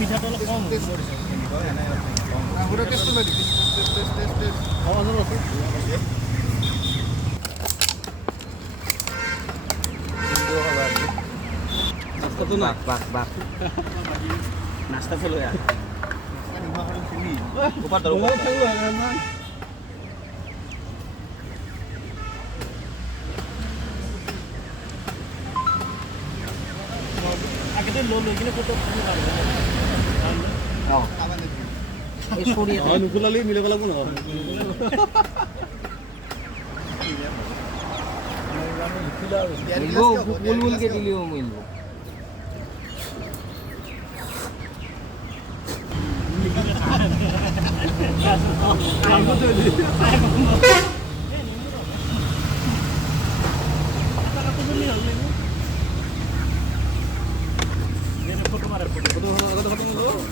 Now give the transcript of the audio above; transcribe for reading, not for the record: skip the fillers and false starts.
মিঠাটো অলপ কম আগতে টেষ্টটো লৈ দিছে টেষ্ট নাস্তাটো না বাক নাস্তা চলো यार ऊपर धरो आगे तो लो लो किने फोटो हां এই সরিয়ে দাও নুকুলালি মিলে গলা কোন মিলবো বুলবুল কে দিলিও মিলবো I'm